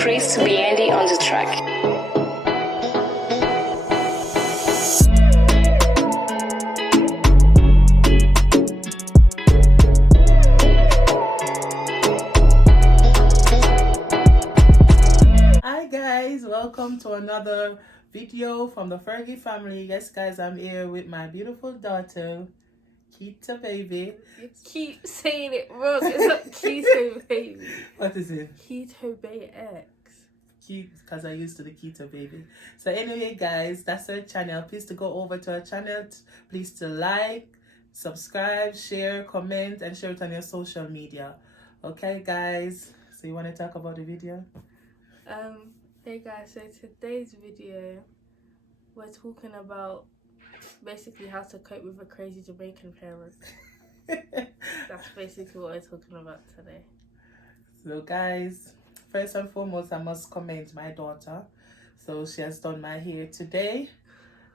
Chris Biandy on the track. Hi guys, welcome to another video from the Fergie family. Yes guys, I'm here with my beautiful daughter, Keita baby. You keep saying it wrong. It's not keto baby. What is it? Keto Bay X. Because I used to the Keto baby. So anyway guys, that's her channel. Please to go over to her channel. Please to like, subscribe, share, comment, and share it on your social media. Okay guys, so you want to talk about the video? Hey guys, so today's video we're talking about basically how to cope with a crazy Jamaican parent. That's basically what we're talking about today. So guys, first and foremost, I must commend my daughter. So she has done my hair today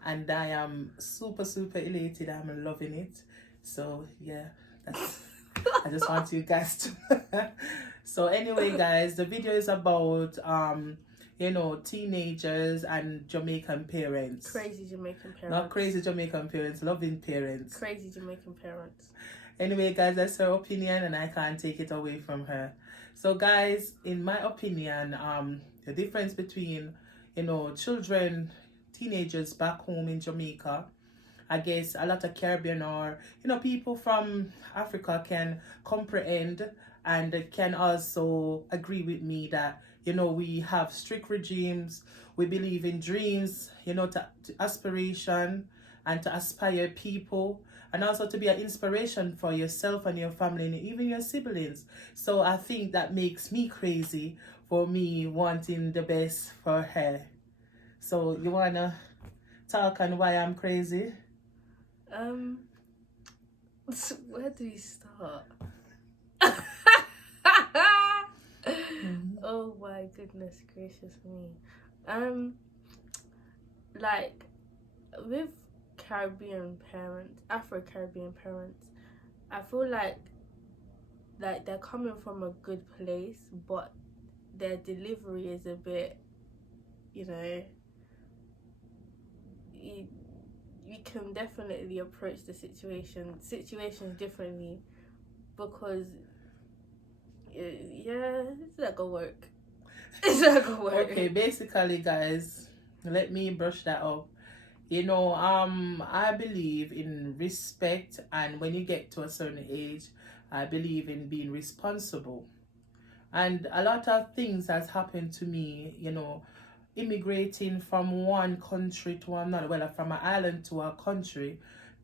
and I am super elated. I'm loving it. So yeah, that's I just want you guys to so anyway guys, the video is about teenagers and Jamaican parents. Crazy Jamaican parents. Not crazy Jamaican parents, loving parents. Crazy Jamaican parents. Anyway guys, that's her opinion and I can't take it away from her. So guys, in my opinion, the difference between children, teenagers back home in Jamaica, I guess a lot of Caribbean or people from Africa can comprehend and can also agree with me that we have strict regimes. We believe in dreams, to aspiration and to aspire people, and also to be an inspiration for yourself and your family and even your siblings. So I think that makes me crazy for me wanting the best for her. So you wanna talk on why I'm crazy? Where do we start? Oh my goodness gracious me. Like with Caribbean parents, Afro-Caribbean parents, I feel like they're coming from a good place, but their delivery is a bit, you can definitely approach the situations differently, because it's not gonna work. It's not gonna work. Okay, basically guys, let me brush that up. I believe in respect, and when you get to a certain age, I believe in being responsible. And a lot of things has happened to me, immigrating from one country to another, well, from an island to a country.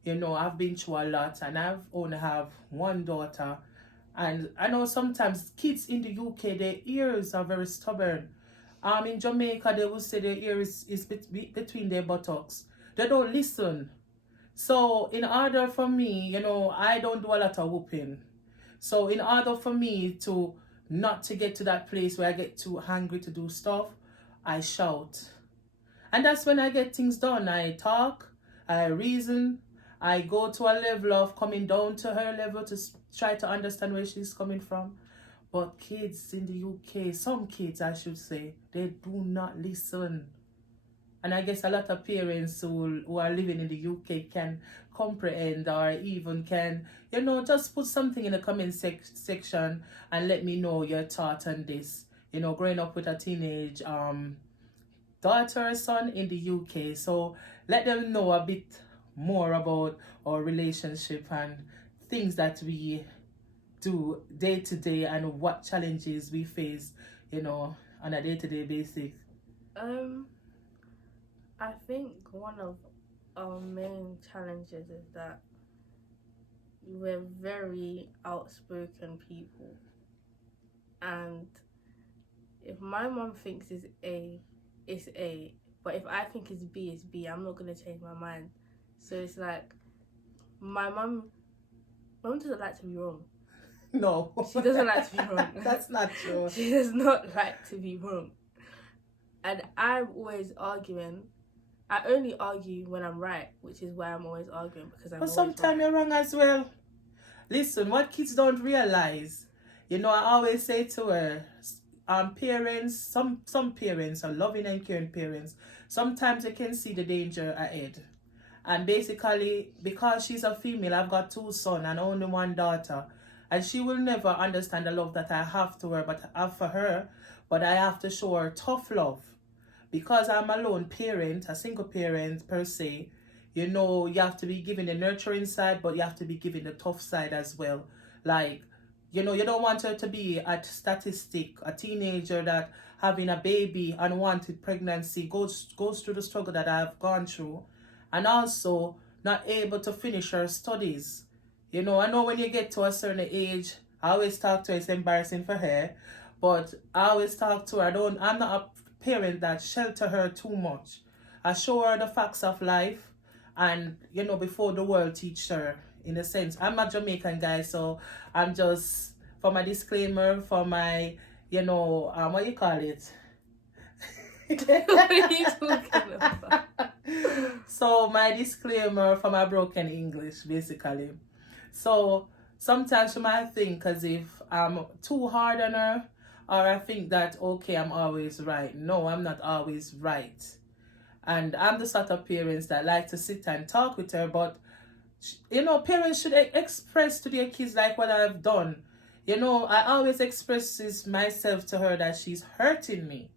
I've been through a lot, and I've only have one daughter. And I know sometimes kids in the UK, their ears are very stubborn. In Jamaica, they will say their ears is between their buttocks. They don't listen. So in order for me, I don't do a lot of whooping. So in order for me to not to get to that place where I get too angry to do stuff, I shout. And that's when I get things done. I talk, I reason, I go to a level of coming down to her level to try to understand where she's coming from. But kids in the UK, some kids I should say, they do not listen. And I guess a lot of parents who are living in the UK can comprehend, or even can, just put something in the comment section and let me know your thought on this. Growing up with a teenage daughter or son in the UK. So let them know a bit more about our relationship and things that we do day to day and what challenges we face, on a day-to-day basis. I think one of our main challenges is that we're very outspoken people, and if my mom thinks it's A, it's A, but if I think it's B, it's B. I'm not gonna change my mind. So it's like my mom doesn't like to be wrong. No, she doesn't like to be wrong. That's not true. She does not like to be wrong, and I'm always arguing. I only argue when I'm right, which is why I'm always arguing, because But sometimes you're wrong as well. Listen, what kids don't realize, I always say to her, parents, some parents are loving and caring parents. Sometimes they can see the danger ahead. And basically, because she's a female, I've got 2 sons and only 1 daughter. And she will never understand the love that I have to her, but I have for her. But I have to show her tough love. Because I'm a lone parent, a single parent per se, you know, you have to be given the nurturing side, but you have to be given the tough side as well. Like, you know, you don't want her to be a statistic, a teenager that having a baby, unwanted pregnancy, goes through the struggle that I've gone through. And also not able to finish her studies. You know, I know when you get to a certain age, I always talk to her, it's embarrassing for her, but I always talk to her. I'm not a parent that shelter her too much. I show her the facts of life, and you know, before the world teach her, in a sense. I'm a Jamaican guy, so I'm just, for my disclaimer, for my, you know, what you call it? What are you talking about? So my disclaimer for my broken English, basically. So sometimes she might think as if I'm too hard on her, or I think that, okay, I'm always right. No, I'm not always right. And I'm the sort of parents that like to sit and talk with her, but you know, parents should express to their kids like what I've done. You know, I always expresses myself to her that she's hurting me.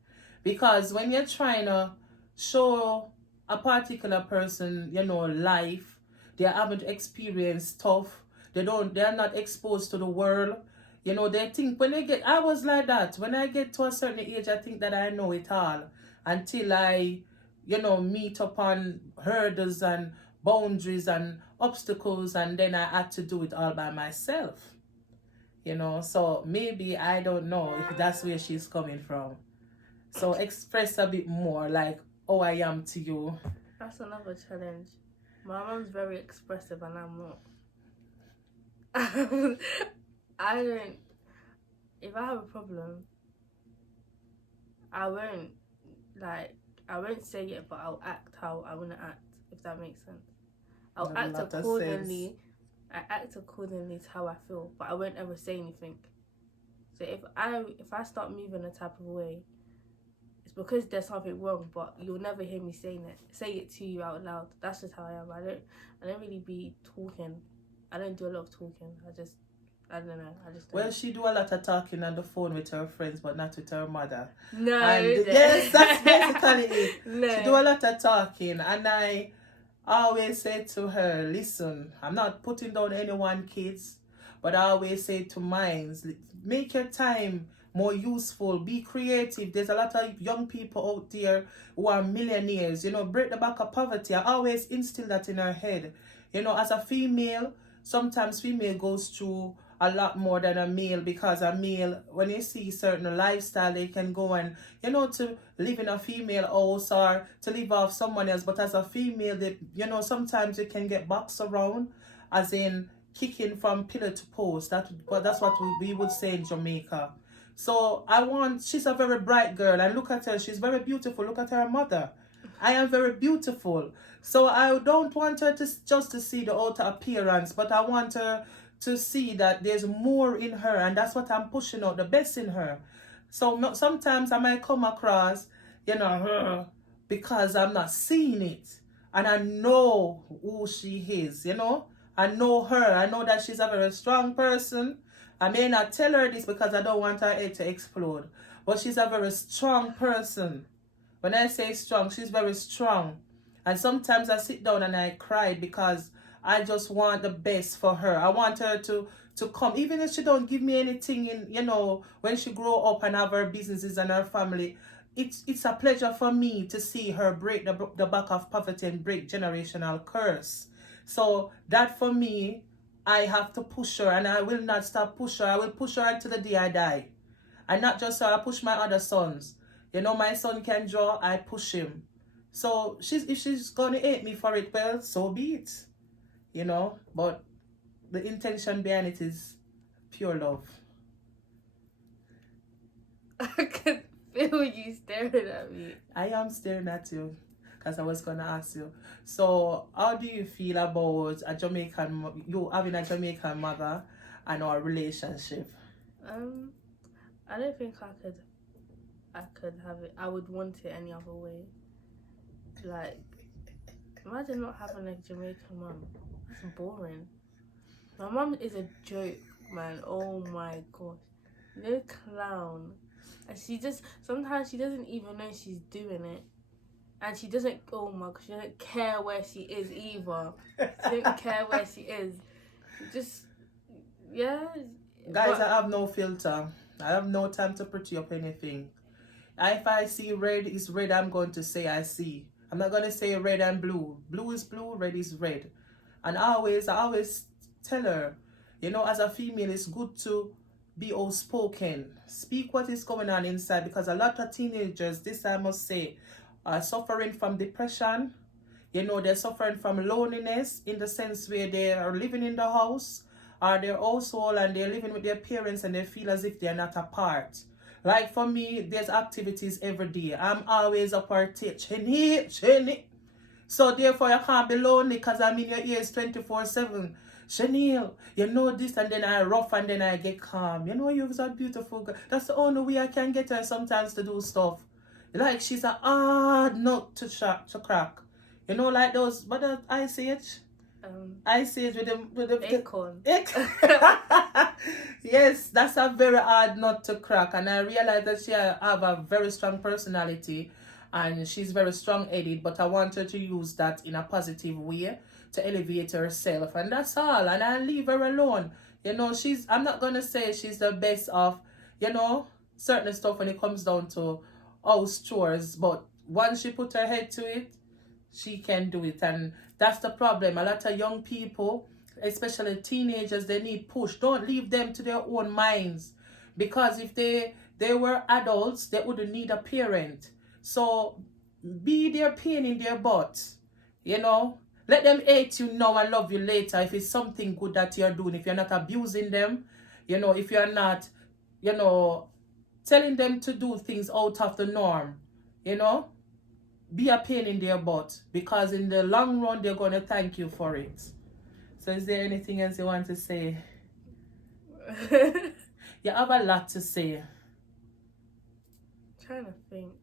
Because when you're trying to show a particular person, you know, life, they haven't experienced stuff, they're not exposed to the world. You know, they think I was like that. When I get to a certain age, I think that I know it all. Until I, you know, meet upon hurdles and boundaries and obstacles, and then I had to do it all by myself. You know, so maybe, I don't know if that's where she's coming from. So express a bit more, like, oh, I am to you. That's another challenge. My mom's very expressive and I'm not. I don't. If I have a problem, I won't say it, but I'll act how I want to act, if that makes sense. I'll act accordingly. I act accordingly to how I feel, but I won't ever say anything. So if I start moving a type of way, it's because there's something wrong, but you'll never hear me say it to you out loud. That's just how I am. I don't really be talking. I don't do a lot of talking. I don't know. I just don't. Well, she do a lot of talking on the phone with her friends, but not with her mother. No. Yes, that's basically it. No. She do a lot of talking, and I always say to her, listen, I'm not putting down anyone, kids, but I always say to mine, make your time more useful, be creative. There's a lot of young people out there who are millionaires, you know, break the back of poverty. I always instill that in her head. You know, as a female, sometimes female goes through a lot more than a male, because a male, when you see certain lifestyle, they can go and, you know, to live in a female house or to live off someone else. But as a female, they, you know, sometimes you can get boxed around, as in kicking from pillar to post. That's what we would say in Jamaica. So she's a very bright girl, and look at her, she's very beautiful. Look at her mother. I am very beautiful. So I don't want her just to see the outer appearance, but I want her to see that there's more in her, and that's what I'm pushing out, the best in her. So sometimes I might come across, you know, because I'm not seeing it, and I know who she is, you know. I know her. I know that she's a very strong person. I may not tell her this because I don't want her head to explode, but she's a very strong person. When I say strong, she's very strong. And sometimes I sit down and I cry because I just want the best for her. I want her to come, even if she don't give me anything in, you know, when she grow up and have her businesses and her family. It's a pleasure for me to see her break the back of poverty and break generational curse. So that for me, I have to push her, and I will not stop push her. I will push her until the day I die. And not just her, I push my other sons. You know, my son can draw, I push him. So if she's gonna hate me for it, well, so be it. You know, but the intention behind it is pure love. I can feel you staring at me. I am staring at you, because I was gonna ask you. So how do you feel about you having a Jamaican mother and our relationship? I don't think I could I could have it. I would want it any other way. Like, imagine not having a Jamaican mum. That's boring. My mum is a joke, man. Oh my gosh. No clown. And sometimes she doesn't even know she's doing it. And she doesn't, oh my gosh, she doesn't care where she is either. She doesn't care where she is. Just, yeah. Guys, I have no filter. I have no time to pretty up anything. If I see red is red, I'm going to say I see. I'm not going to say red and blue. Blue is blue, red is red. And I always tell her, you know, as a female, it's good to be outspoken. Speak what is going on inside, because a lot of teenagers, this I must say, are suffering from depression. You know, they're suffering from loneliness, in the sense where they are living in the house or their household, and they're living with their parents and they feel as if they're not apart. Like for me, there's activities every day. I'm always a party. So therefore you can't be lonely because I'm in your ears 24/7. Chanel, you know this, and then I rough and then I get calm. You know, you're a beautiful girl. That's the only way I can get her sometimes to do stuff. Like she's a hard nut to crack. You know, like those, what does Ice Age? Ice Age with the Acorn. Yes, that's a very hard nut to crack, and I realize that she have a very strong personality, and she's very strong-headed. But I want her to use that in a positive way to elevate herself, and that's all. And I leave her alone. You know, I'm not gonna say she's the best of, you know, certain stuff when it comes down to house chores, but once she put her head to it, she can do it. And that's the problem. A lot of young people, especially teenagers, they need push. Don't leave them to their own minds, because if they were adults, they wouldn't need a parent. So be their pain in their butt, you know. Let them hate you now and love you later if it's something good that you're doing. If you're not abusing them, you know, if you're not, you know, telling them to do things out of the norm, you know, be a pain in their butt, because in the long run they're going to thank you for it. So is there anything else you want to say? You have a lot to say. Trying to think.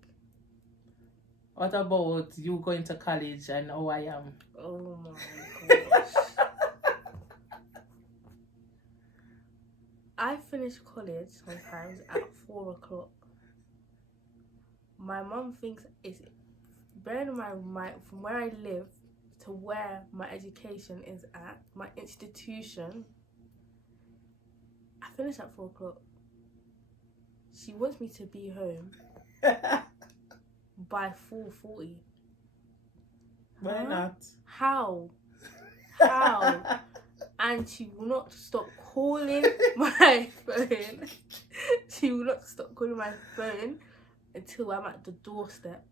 What about you going to college and how I am? Oh my gosh. I finish college sometimes at 4 o'clock. My mum thinks it's, bearing in mind from where I live to where my education is at, my institution, I finish at 4 o'clock. She wants me to be home by 4:40. Why not? How? And she will not stop calling my phone. She will not stop calling my phone until I'm at the doorstep.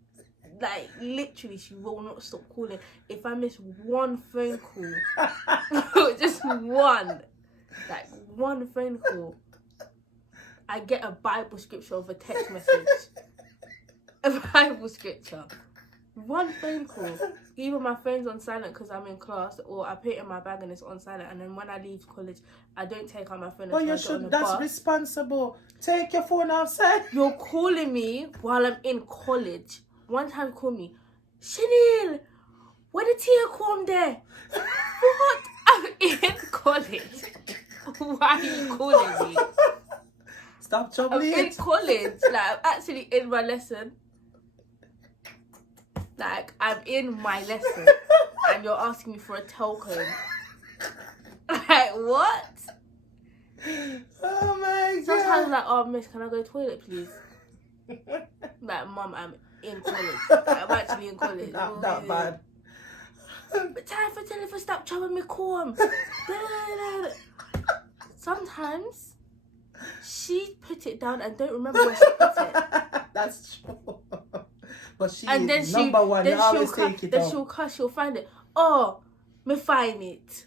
Like, literally, she will not stop calling. If I miss one phone call, just one, like one phone call, I get a Bible scripture of a text message. A Bible scripture. One phone call. Either my phone's on silent because I'm in class, or I put it in my bag and it's on silent. And then when I leave college, I don't take out my phone. Well, you should. That's responsible. Take your phone outside. You're calling me while I'm in college. One time, call me, Chanel. Where the tea come there? What? I'm in college. Why are you calling me? Stop troubling. I'm in college. Like, I'm actually in my lesson. Like, I'm in my lesson. And you're asking me for a token. Like, what? Oh my God. Sometimes I'm like, oh, miss, can I go to the toilet, please? Like, mum, I'm in college. Like, I'm actually in college. Not that bad. But time for telling her stop chopping me comb. Sometimes she put it down and don't remember where she put it. That's true. But she And then is number one. You always take it then she'll find it. Oh, me find it.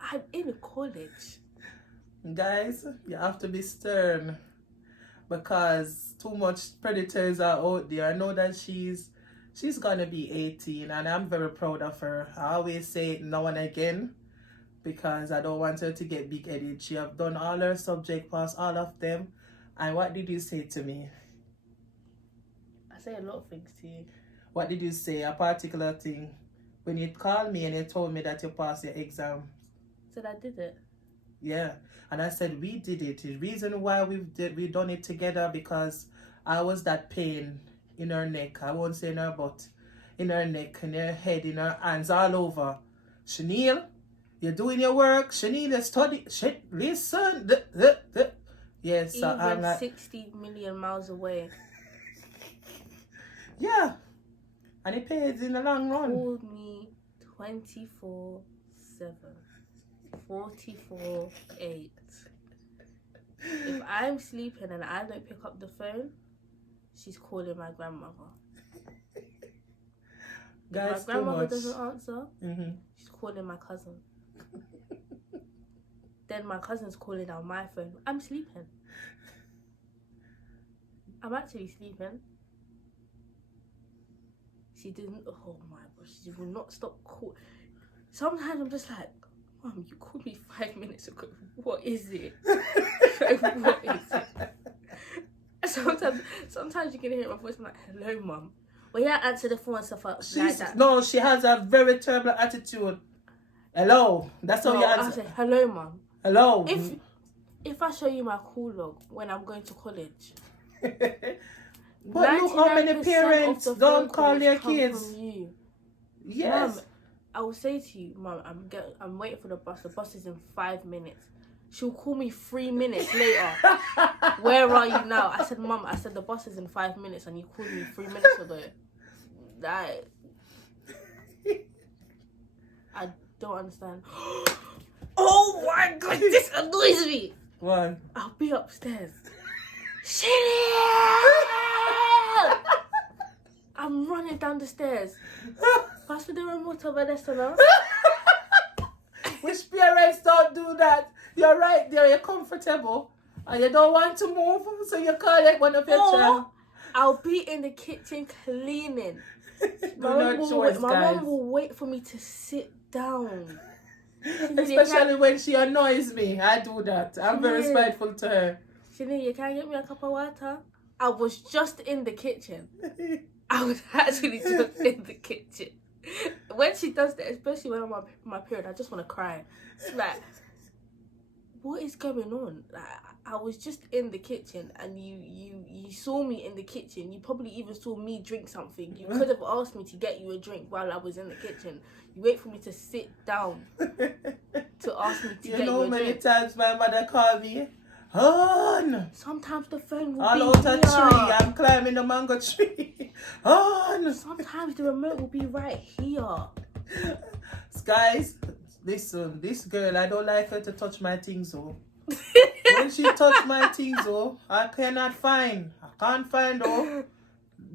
I'm in college. Guys, you have to be stern, because too much predators are out there. I know that she's gonna be 18, and I'm very proud of her. I always say it now and again, because I don't want her to get big-headed. She have done all her subject, passed all of them, And what did you say to me? I say a lot of things to you. What did you say? A particular thing? When you called me and you told me that you passed your exam. Said I did it. Yeah. And I said, we did it. The reason why we done it together because I was that pain in her neck. I won't say in her butt. In her neck, in her head, in her hands, all over. Chanel, you're doing your work. Chanel, you study. Listen. Yes. So I'm Even like, 60 million miles away. yeah. And it pays in the long run. Called me 24/7. 44/8. If I'm sleeping and I don't pick up the phone, she's calling my grandmother. Guys, If my grandmother doesn't answer, Mm-hmm. she's calling my cousin. Then my cousin's calling on my phone. I'm sleeping. I'm actually sleeping. She didn't. Oh my gosh, she will not stop calling. Sometimes I'm just like, Mom, you called me 5 minutes ago. What is it? What is it? Sometimes you can hear my voice. I'm like, hello, Mom. Well, yeah, answer the phone and stuff like that. No, she has a very terrible attitude. Hello. That's how you answer. I say, hello, Mom. Hello. If I show you my call log when I'm going to college. But look how many parents don't call their kids. Yes. Mom, I will say to you, Mom, I'm waiting for the bus. The bus is in 5 minutes. She'll call me 3 minutes later. Where are you now? I said, Mom, the bus is in 5 minutes and you called me 3 minutes ago. I don't understand. Oh my god, this annoys me. What? I'll be upstairs. I'm running down the stairs. Pass me the remote over there, son. Which parents don't do that? You're right there, you're comfortable. And you don't want to move, so you call it one of your child. I'll be in the kitchen cleaning. My mom will wait for me to sit down. Especially when she annoys me. I do that. I'm very spiteful to her. Shani, you can't get me a cup of water? I was just in the kitchen. I was actually just in the kitchen. When she does that, especially when I'm on my period, I just want to cry. It's like, what is going on? Like, I was just in the kitchen and you saw me in the kitchen. You probably even saw me drink something. You could have asked me to get you a drink while I was in the kitchen. You wait for me to sit down to ask me to get you a drink. You know many times my mother called me, Hon! Sometimes the phone will all be out here. a tree. I'm climbing the mango tree. Hon! Sometimes the remote will be right here. Guys, listen, this girl, I don't like her to touch my things, oh. When she touch my things, oh, I cannot find. I can't find, oh.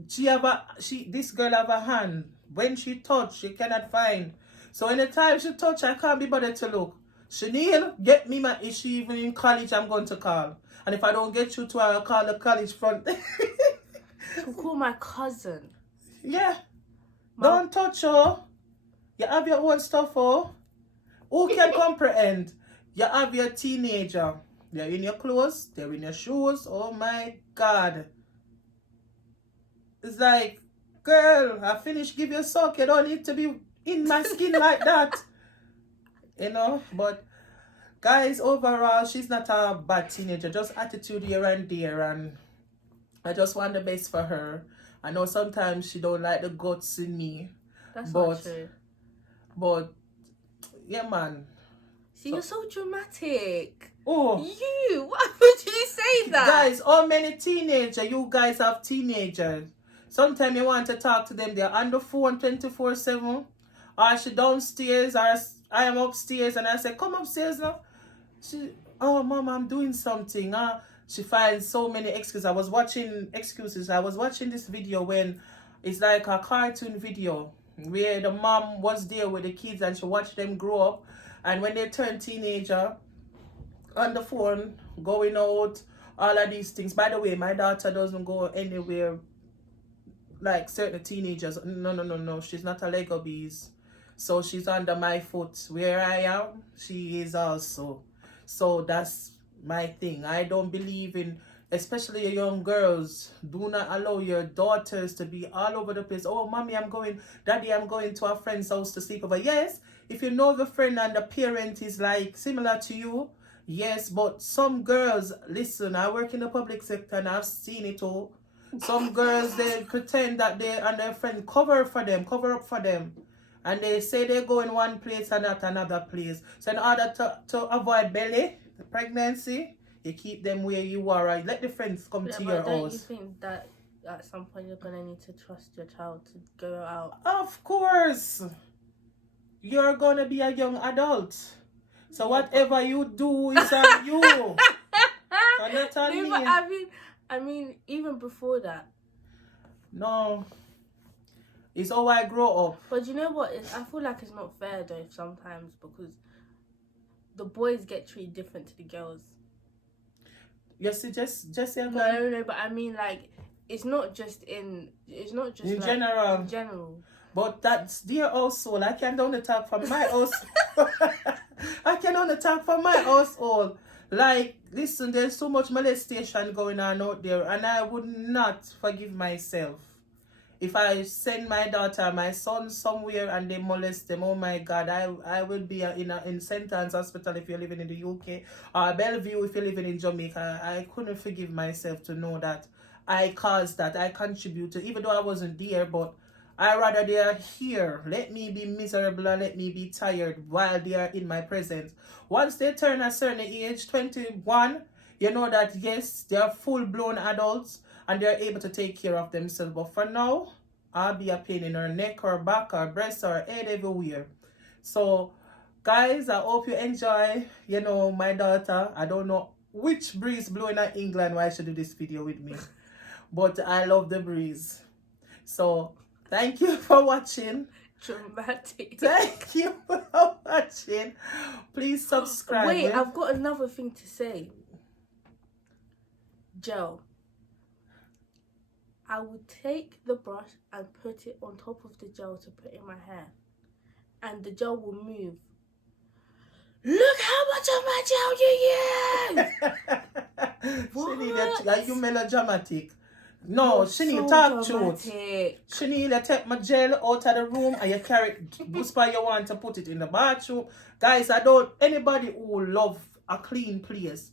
This girl have a hand. When she touch, she cannot find. So anytime she touch, I can't be bothered to look. Chanel, get me my issue. Even in college, I'm going to call. And if I don't get you to her, I'll call the college front. To call my cousin. Yeah. Don't touch her. You have your own stuff, oh. Who can comprehend? You have your teenager. They're in your clothes. They're in your shoes. Oh my God. It's like, girl, I finished give you a sock. You don't need to be in my skin like that. You know, but guys, overall, she's not a bad teenager. Just attitude here and there. And I just want the best for her. I know sometimes she don't like the guts in me. That's not true. But, yeah, man. See, you're so dramatic. Oh. You, why would you say that? Guys, how many teenagers? You guys have teenagers. Sometimes you want to talk to them. They're on the phone 24/7. Or she downstairs, or I am upstairs, and I say, come upstairs now. Oh, Mom, I'm doing something. She finds so many excuses. I was watching this video when it's like a cartoon video where the mom was there with the kids and she watched them grow up. And when they turn teenager, on the phone, going out, all of these things. By the way, my daughter doesn't go anywhere like certain teenagers. No. She's not a Lego bees. So she's under my foot. Where I am, she is also. So that's my thing. I don't believe in especially your young girls, do not allow your daughters to be all over the place. Oh, mommy, I'm going, daddy, I'm going to a friend's house to sleep over. Yes, if you know the friend and the parent is like similar to you, yes, but some girls, listen, I work in the public sector and I've seen it all. Some girls, they pretend that they and their friend cover up for them. And they say they go in one place and not another place. So in order to avoid belly, pregnancy, you keep them where you are. Right? Let the friends come Yeah, to but your don't you house. think that at some point you're gonna need to trust your child to go out? Of course, you're gonna be a young adult. So Yeah, whatever you do is on you. And not on No, me. but I mean, even before that. No. It's how I grow up. But you know what? I feel like it's not fair though sometimes, because the boys get treated different to the girls. You see, just say No, but I mean, like, it's not just in like, general. In general. But that's their household. I can only talk from my household. I can only talk from my household. Like, listen, there's so much molestation going on out there, and I would not forgive myself if I send my daughter, my son somewhere and they molest them. Oh my God, I will be in St. Anne's Hospital if you're living in the UK, or Bellevue if you're living in Jamaica. I couldn't forgive myself to know that I caused that, I contributed, even though I wasn't there, but I rather they are here. Let me be miserable and let me be tired while they are in my presence. Once they turn a certain age, 21, you know that yes, they are full-blown adults and they're able to take care of themselves. But for now, I'll be a pain in her neck or back or breast or head everywhere. So, guys, I hope you enjoy, my daughter. I don't know which breeze blowing at England why I should do this video with me. But I love the breeze. So, thank you for watching. Dramatic. Thank you for watching. Please subscribe. Wait, I've got another thing to say. Gel. I would take the brush and put it on top of the gel to put in my hair. And the gel will move. Look how much of my gel you use! What? Are you melodramatic? No, she need talk truth. She need to take my gel out of the room and you carry it, whisper you want to put it in the bathroom. Guys, anybody who love a clean place,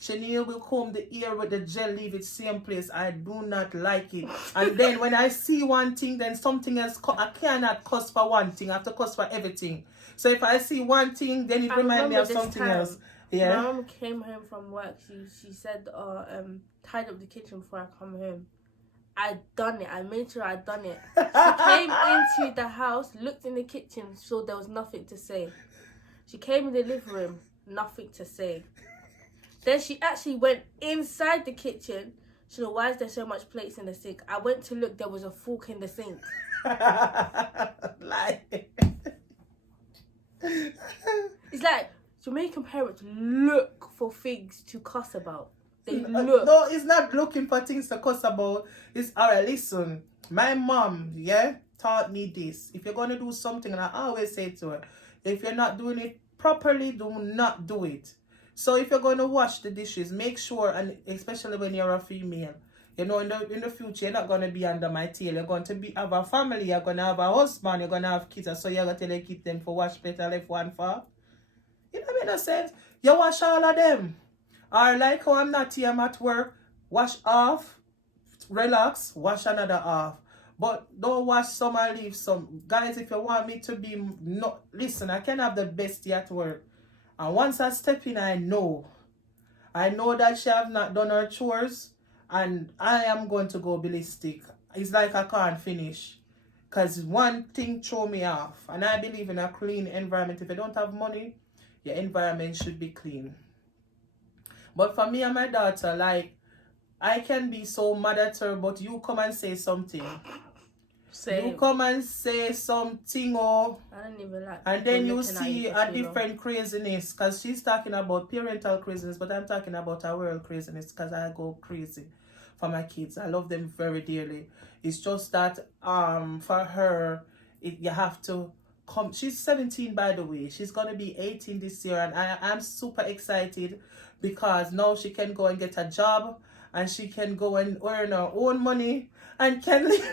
Chanel will comb the ear with the gel, leave it same place. I do not like it. And then when I see one thing, then something else, I cannot cuss for one thing. I have to cuss for everything. So if I see one thing, then it reminds me of something else. Yeah. My mom came home from work. She said, tied up the kitchen before I come home. I done it. I made sure I done it. She came into the house, looked in the kitchen, saw there was nothing to say. She came in the living room, nothing to say. Then she actually went inside the kitchen. She said, why is there so much plates in the sink? I went to look, there was a fork in the sink. It's like Jamaican parents look for things to cuss about. They look. No, it's not looking for things to cuss about. It's alright, listen. My mom, taught me this. If you're gonna do something, and I always say to her, if you're not doing it properly, do not do it. So if you're going to wash the dishes, make sure, and especially when you're a female, in the future, you're not going to be under my tail. You're going to have a family, you're going to have a husband, you're going to have kids, so you're going to tell your kids them for wash plate and left one for. It don't make no sense. You wash all of them. Or like how I'm not here, I'm at work, wash off, relax, wash another off. But don't wash some and leave some. Guys, if you want me to be, listen, I can have the bestie at work. And once I step in, I know that she have not done her chores and I am going to go ballistic. It's like I can't finish. Because one thing throw me off. And I believe in a clean environment. If you don't have money, your environment should be clean. But for me and my daughter, like, I can be so mad at her, but you come and say something. Same. You come and say something, I don't even like. And then you see a different craziness, because she's talking about parental craziness, but I'm talking about a world craziness, because I go crazy for my kids. I love them very dearly. It's just that for her, you have to come. She's 17, by the way. She's gonna be 18 this year, and I'm super excited because now she can go and get a job. and she can go and earn her own money and can leave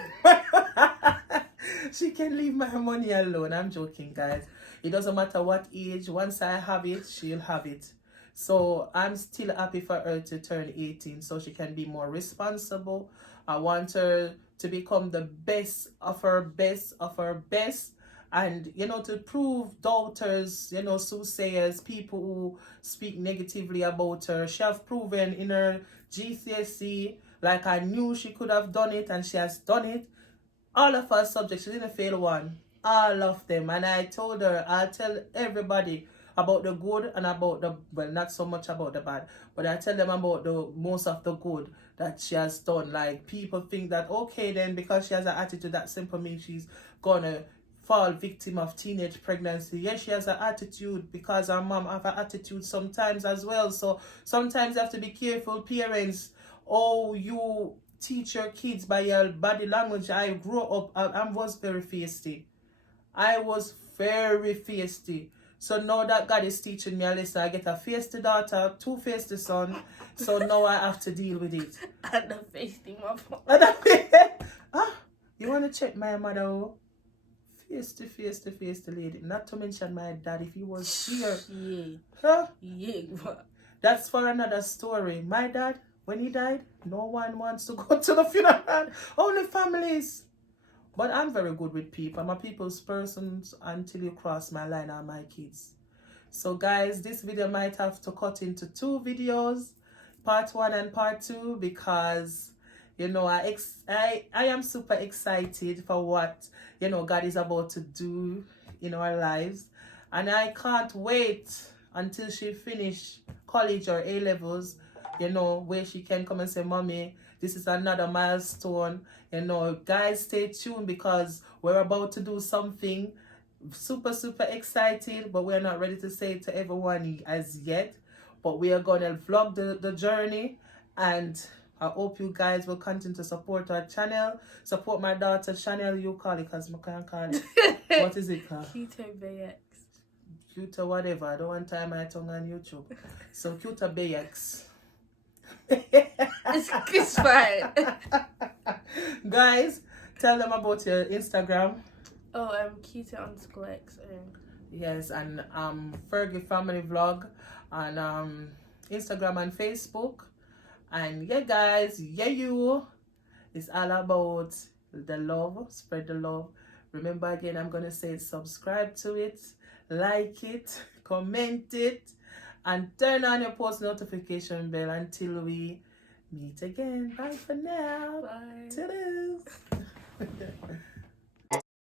she can leave my money alone. I'm joking, guys. It doesn't matter what age. Once I have it, she'll have it. So I'm still happy for her to turn 18 so she can be more responsible. I want her to become the best of her best of her best. And, you know, to prove doubters, you know, soothsayers, people who speak negatively about her. She have proven in her GCSE, like I knew she could have done it, and she has done it. All of her subjects, she didn't fail one. All of them. And I told her, I'll tell everybody about the good and about the, well, not so much about the bad, but I tell them about the most of the good that she has done. Like, people think that, okay, then because she has an attitude, that simple means she's gonna fall victim of teenage pregnancy. Yes, she has an attitude because her mom have an attitude sometimes as well. So sometimes you have to be careful, parents. Oh, you teach your kids by your body language. I grew up, I was very feisty. I was very feisty. So now that God is teaching me a lesson, I get a feisty daughter, two feisty son. So now I have to deal with it. And the feisty mother. Ah, you want to check my mother? Oh? Feisty lady. Not to mention my dad, if he was here. Yeah. Huh? Yeah. That's for another story. My dad, when he died, no one wants to go to the funeral. Only families. But I'm very good with people. I'm a people's person until you cross my line on my kids. So guys, this video might have to cut into 2 videos, part 1 and part 2, because, you know, I am super excited for what, you know, God is about to do in our lives. And I can't wait until she finish college or A-levels, you know, where she can come and say, Mommy, this is another milestone. You know, guys, stay tuned because we're about to do something super excited, but we're not ready to say it to everyone as yet. But we are going to vlog the journey, and I hope you guys will continue to support our channel, support my daughter's channel. You call it, because I can't call it. What is it called? Keto BX. Keto whatever. I don't want to tie my tongue on YouTube. So Keto BX. It's fine. Guys, tell them about your Instagram. Oh, keto_XO. Yes, and Fergie Family Vlog on Instagram and Facebook. And yeah, guys, yeah, it's all about the love. Spread the love. Remember, again, I'm gonna say subscribe to it, like it, comment it, and turn on your post notification bell until we meet again. Bye for now. Bye. Toodles.